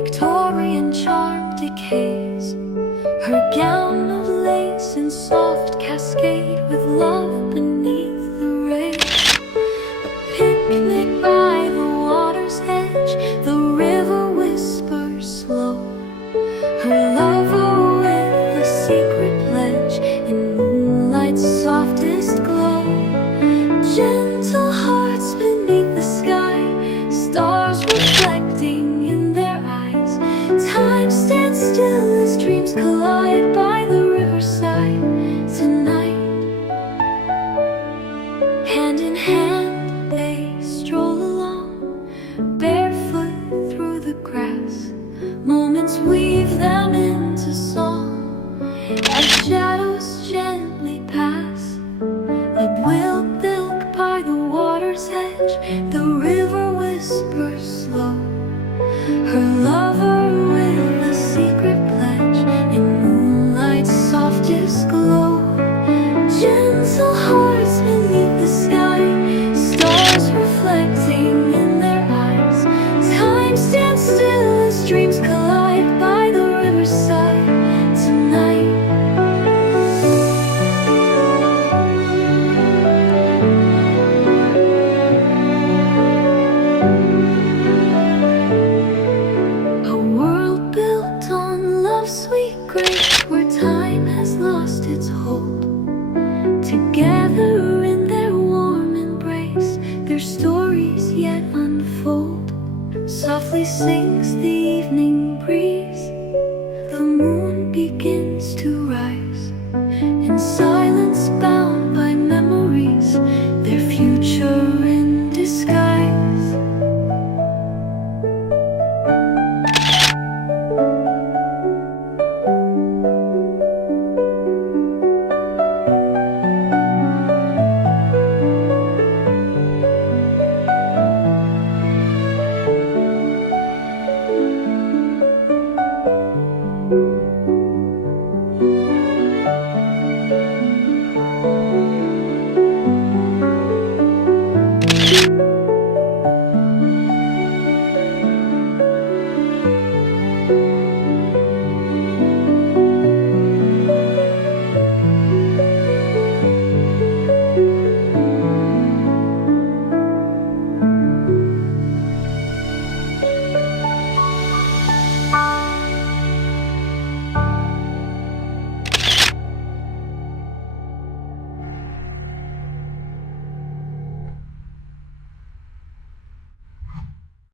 Victorian charm decays. Her gown of lace in soft cascade, with love beneath the rays. A picnic by the water's edge, the river whispers slow. Her lover with a secret pledge, in moonlight's softest glow. Gentle hearts beneath the sky, stars reflecting in their eyes. Time stands still as dreams collide by the riverside tonight. Hand in hand they stroll along, barefoot through the grass. Moments weave them into song as shadows gently pass. Like wild milk by the water's edge, the river whispers slow. Her lover with a secret pledge, in moonlight's softest glow. Gentle hearts beneath the sky, stars reflecting in their eyes. Time stands still as dreams collide by the riverside tonight. A world built on love's sweet grace, where time has lost its hold. Together in their warm embrace, their stories yet unfold. Softly sings the evening breeze, the moon begins to rise. In silence bound by memories, their future in disguise.